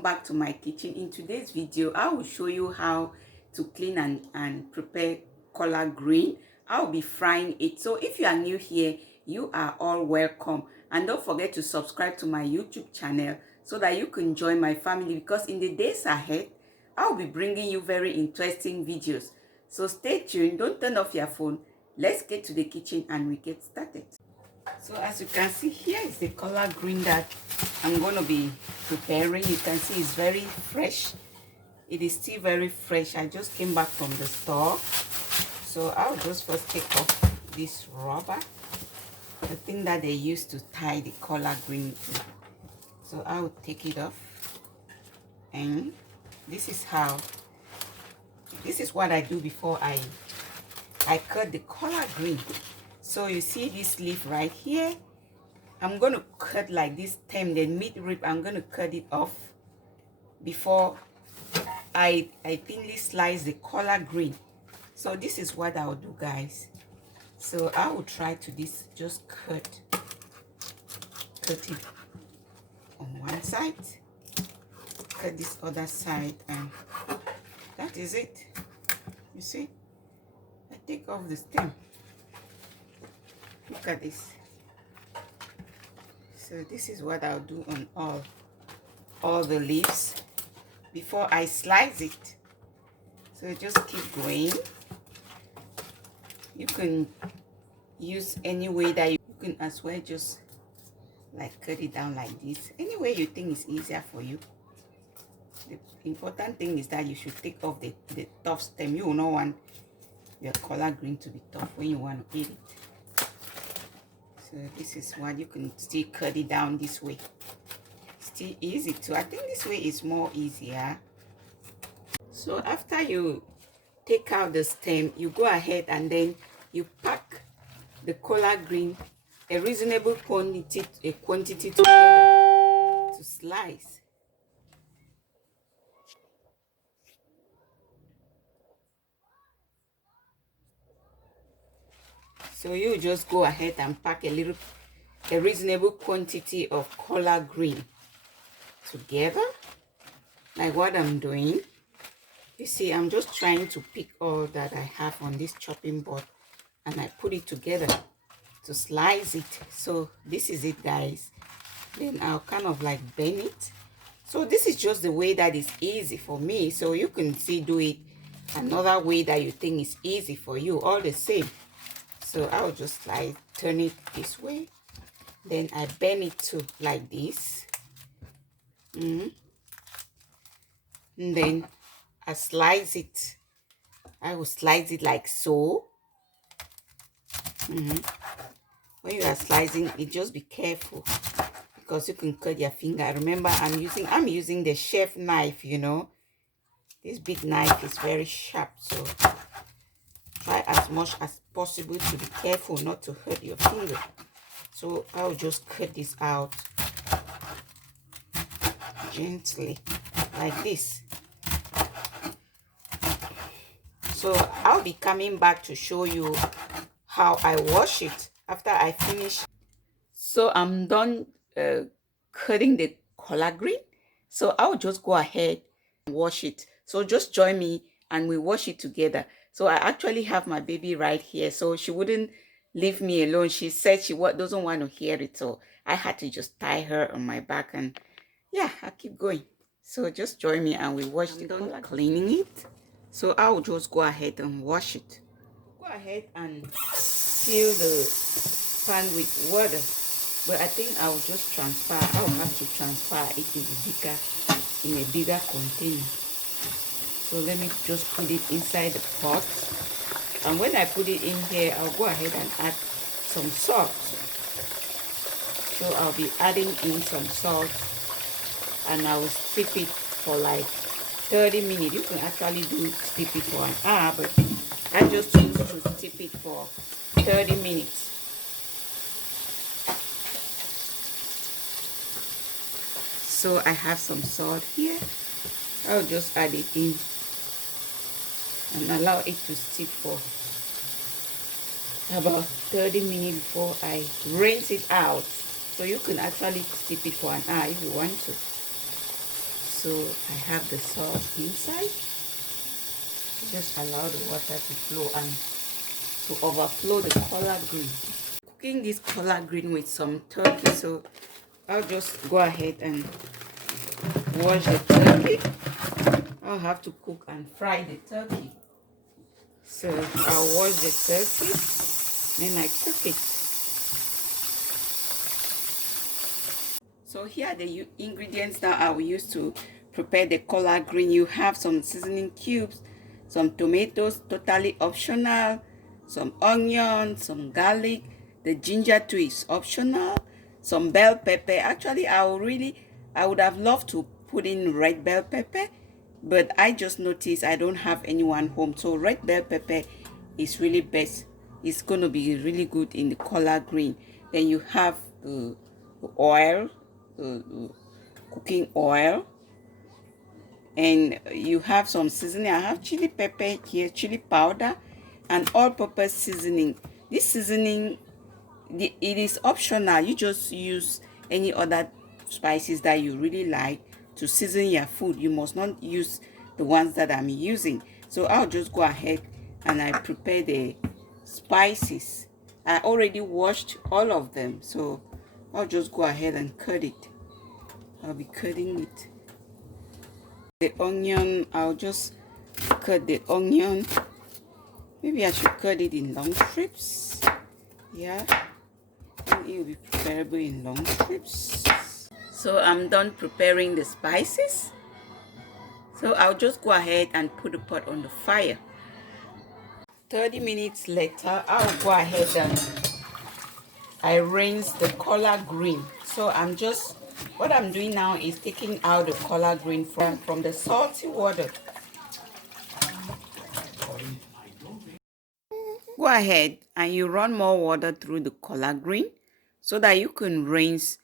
welcome back to my kitchen. In today's video I will show you how to clean and prepare collard green. I'll be frying it. So if you are new here, you are all welcome, and don't forget to subscribe to my YouTube channel so that you can join my family, because in the days ahead I'll be bringing you very interesting videos. So stay tuned, don't turn off your phone. Let's get to the kitchen and we get started. So as you can see, here is the collard green that I'm going to be preparing. You can see it's very fresh. It is still very fresh. I just came back from the store. So I'll just first take off this rubber, the thing that they use to tie the collard green to. So I'll take it off. And this is what I do before I cut the collard green. So you see this leaf right here, I'm going to cut like this stem, the mid rib, I'm going to cut it off before I thinly slice the collard green. So this is what I'll do, guys. So I will try to just cut it on one side, cut this other side, and that is it. You see, I take off the stem. Look at this. So this is what I'll do on all the leaves before I slice it. So just keep going. You can use any way that you can as well, just like cut it down like this. Any way you think is easier for you. The important thing is that you should take off the tough stem. You will not want your collard green to be tough when you want to eat it. So this is what you can still cut it down this way. Still easy too. I think this way is more easier. So after you take out the stem, you go ahead and then you pack the collard green a reasonable quantity together to slice. So you just go ahead and pack a reasonable quantity of collard green together, like what I'm doing. You see, I'm just trying to pick all that I have on this chopping board and I put it together to slice it. So this is it, guys. Then I'll kind of like bend it. So this is just the way that is easy for me. So you can see do it another way that you think is easy for you, all the same. So I'll just like turn it this way. Then I bend it to like this. And then I slice it. I will slice it like so. When you are slicing it, just be careful because you can cut your finger. Remember, I'm using the chef knife, you know. This big knife is very sharp, so try as much as possible to be careful not to hurt your finger. So I'll just cut this out gently like this. So I'll be coming back to show you how I wash it after I finish. So I'm done cutting the collard green. So I'll just go ahead and wash it. So just join me and we wash it together. So I actually have my baby right here, so she wouldn't leave me alone. She said she doesn't want to hear it, so I had to just tie her on my back, and yeah, I'll keep going. So just join me and we wash the collard. Cleaning it. So I'll just go ahead and wash it. Go ahead and fill the pan with water, but I think I'll just I'll have to transfer it in a bigger container. So let me just put it inside the pot. And when I put it in here, I'll go ahead and add some salt. So I'll be adding in some salt and I will steep it for like 30 minutes. You can actually steep it for an hour, but I just choose to steep it for 30 minutes. So I have some salt here. I'll just add it in and allow it to steep for about 30 minutes before I rinse it out. So you can actually steep it for an hour if you want to. so I have the sauce inside. Just allow the water to flow and to overflow the collard green. Cooking this collard green with some turkey, so I'll just go ahead and wash the turkey. I'll have to cook and fry the turkey. So I'll wash the turkey, then I cook it. So here are the ingredients that I will use to prepare the collard green. You have some seasoning cubes, some tomatoes, totally optional, some onions, some garlic, the ginger too is optional, some bell pepper. Actually, I would have loved to put in red bell pepper, but I just noticed I don't have anyone home, so red bell pepper is really best. It's going to be really good in the collard green. Then you have oil, cooking oil, and you have some seasoning. I have chili pepper here, chili powder, and all-purpose seasoning. This seasoning, it is optional. You just use any other spices that you really like to season your food. You must not use the ones that I'm using. So I'll just go ahead and I prepare the spices. I already washed all of them, so I'll just go ahead and cut it. I'll be cutting it. The onion, I'll just cut the onion. Maybe I should cut it in long strips. Yeah, it will be preferable in long strips. So I'm done preparing the spices. So I'll just go ahead and put the pot on the fire. 30 minutes later, I'll go ahead and I rinse the collard green. So what I'm doing now is taking out the collard green from the salty water. Go ahead and you run more water through the collard green so that you can rinse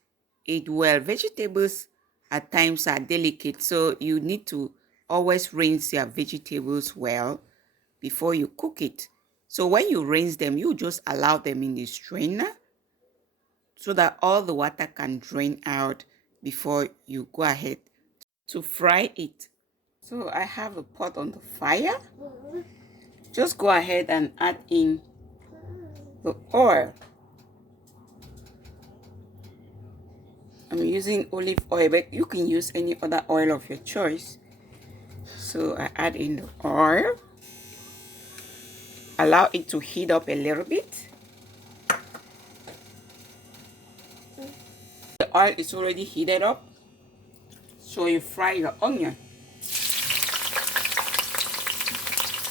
it well. Vegetables at times are delicate, so you need to always rinse your vegetables well before you cook it. So when you rinse them, you just allow them in the strainer so that all the water can drain out before you go ahead to fry it. So I have a pot on the fire. Just go ahead and add in the oil. I'm using olive oil, but you can use any other oil of your choice. So I add in the oil. Allow it to heat up a little bit. The oil is already heated up, so you fry your onion.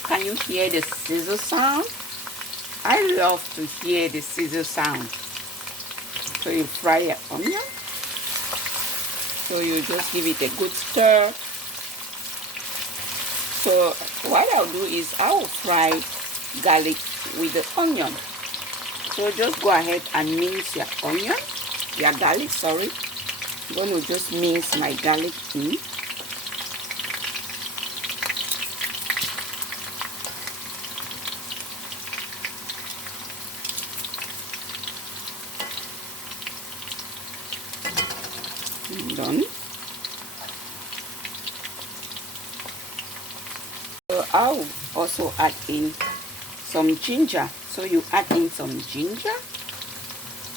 Can you hear the sizzle sound? I love to hear the sizzle sound. So you fry your onion. So you just give it a good stir. So what I'll do is I will fry garlic with the onion. So just go ahead and mince your onion, your garlic, sorry. I'm going to just mince my garlic in. Done. So I'll also add in some ginger. So you add in some ginger.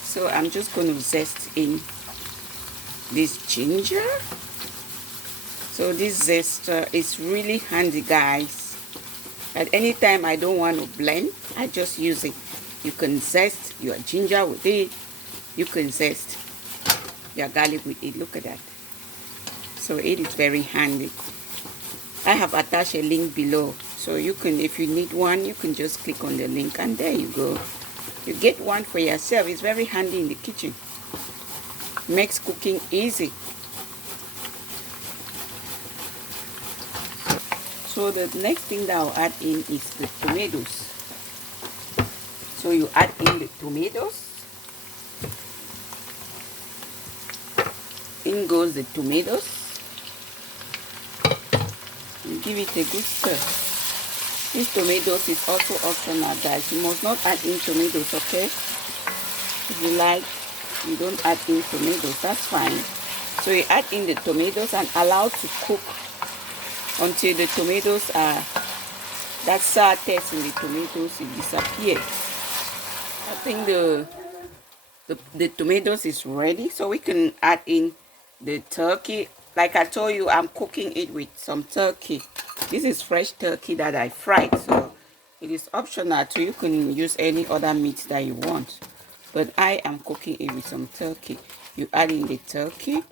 So I'm just going to zest in this ginger. So this zester is really handy, guys. At any time I don't want to blend, I just use it. You can zest your ginger with it. You can zest your garlic with it. Look at that. So it is very handy. I have attached a link below, so you can, if you need one, you can just click on the link and there you go. You get one for yourself. It's very handy in the kitchen. Makes cooking easy. So the next thing that I'll add in is the tomatoes. So you add in the tomatoes. In goes the tomatoes. And give it a good stir. This tomatoes is also optional, guys. You must not add in tomatoes, okay? If you like, you don't add in tomatoes, that's fine. So you add in the tomatoes and allow to cook until the tomatoes are, that sour taste in the tomatoes, it disappears. I think the tomatoes is ready, so we can add in the turkey. Like I told you, I'm cooking it with some turkey. This is fresh turkey that I fried, so it is optional too. You can use any other meat that you want, but I am cooking it with some turkey. You add in the turkey,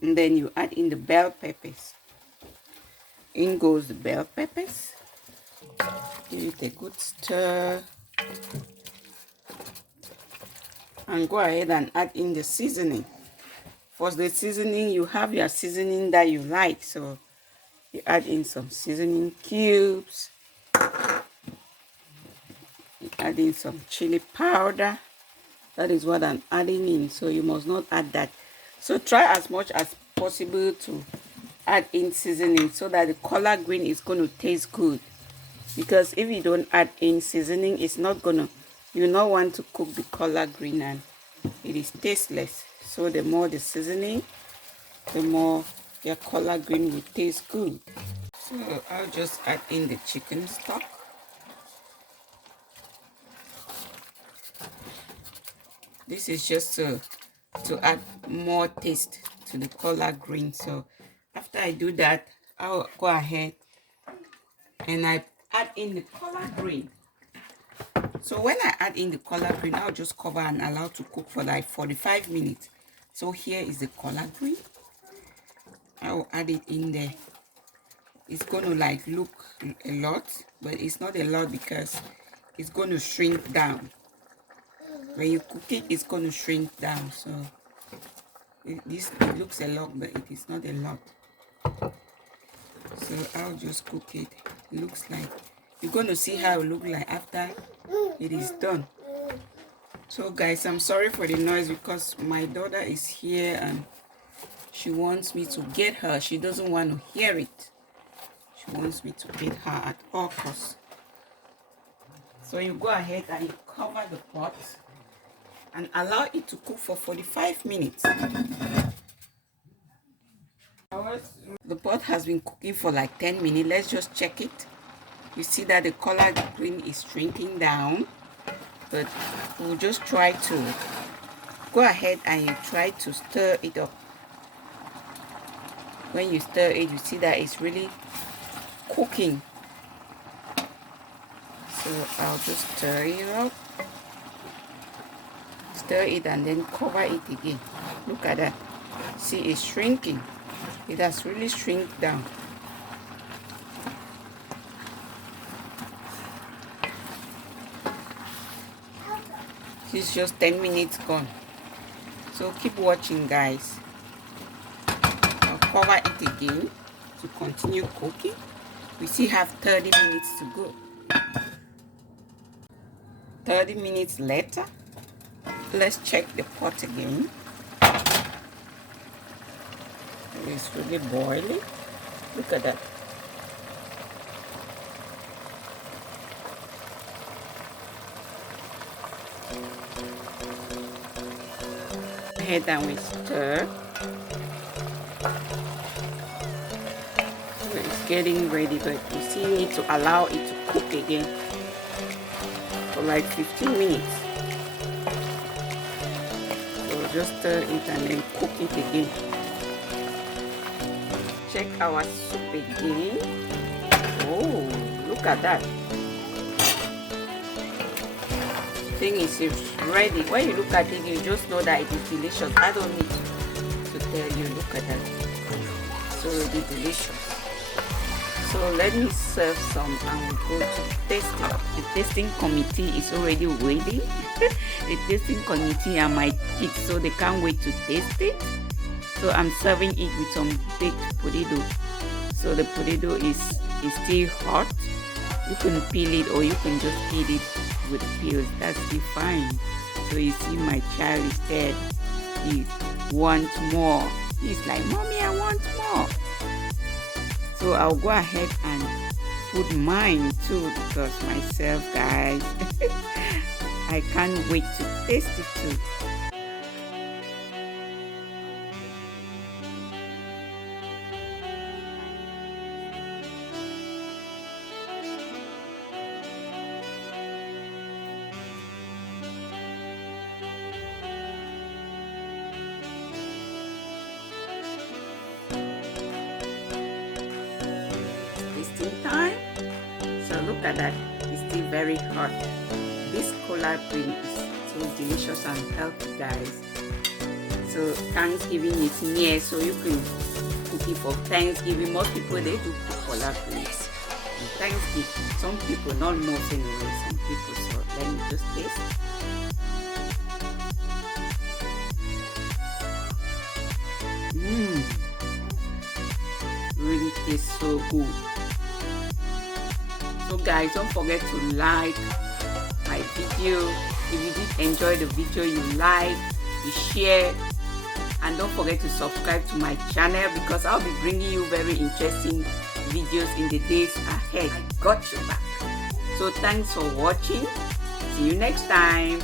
and then you add in the bell peppers. In goes the bell peppers. Give it a good stir. And go ahead and add in the seasoning. For the seasoning, you have your seasoning that you like. So you add in some seasoning cubes. You add in some chili powder. That is what I'm adding in. So you must not add that. So try as much as possible to add in seasoning so that the collard green is going to taste good. Because if you don't add in seasoning, it's not gonna, you not want to cook the collard green and it is tasteless. So the more the seasoning, the more your collard green will taste good. So I'll just add in the chicken stock. This is just to add more taste to the collard green. So after I do that, I'll go ahead and I add in the collard green. So when I add in the collard green, I'll just cover and allow to cook for like 45 minutes. So here is the collard green. I'll add it in there. It's going to like look a lot, but it's not a lot because it's going to shrink down. When you cook it, it's going to shrink down. So it looks a lot, but it is not a lot. So I'll just cook it. It looks like, you're going to see how it looks like after it is done. So guys, I'm sorry for the noise because my daughter is here and she wants me to get her. She doesn't want to hear it. She wants me to get her at all costs. So you go ahead and you cover the pot and allow it to cook for 45 minutes. The pot has been cooking for like 10 minutes. Let's just check it. You see that the collard green is shrinking down, but we'll just try to go ahead and you try to stir it up. When you stir it, you see that it's really cooking. So I'll just stir it up. Stir it and then cover it again. Look at that. See, it's shrinking. It has really shrunk down. It's just 10 minutes gone. So keep watching, guys. I'll cover it again to continue cooking. We still have 30 minutes to go. 30 minutes later, let's check the pot again. It's really boiling. Look at that. Ahead and we stir. So it's getting ready, but you still need to allow it to cook again for like 15 minutes. So just stir it and then cook it again. Check our soup again. Oh, look at that. Thing is ready. When you look at it, you just know that it is delicious. I don't need to tell you. Look at that. It's already delicious. So let me serve some and we go to tasting. The tasting committee is already waiting. The tasting committee are my kids, so they can't wait to taste it. So I'm serving it with some baked potato. So the potato is still hot. You can peel it or you can just eat it with peels. That's still fine. So you see my child is dead. He wants more. He's like, Mommy, I want more. So I'll go ahead and put mine too because myself, guys, I can't wait to taste it too. look at that, it's still very hot. This collard green is so delicious and healthy, guys. So Thanksgiving is near, so you can cook it for Thanksgiving. Most people, they do cook collard greens on Thanksgiving. Some people, not most anyway, some people. So let me just taste. Really tastes so good. So guys, don't forget to like my video. If you did enjoy the video, you like, you share, and don't forget to subscribe to my channel, because I'll be bringing you very interesting videos in the days ahead. I got your back. So thanks for watching. See you next time.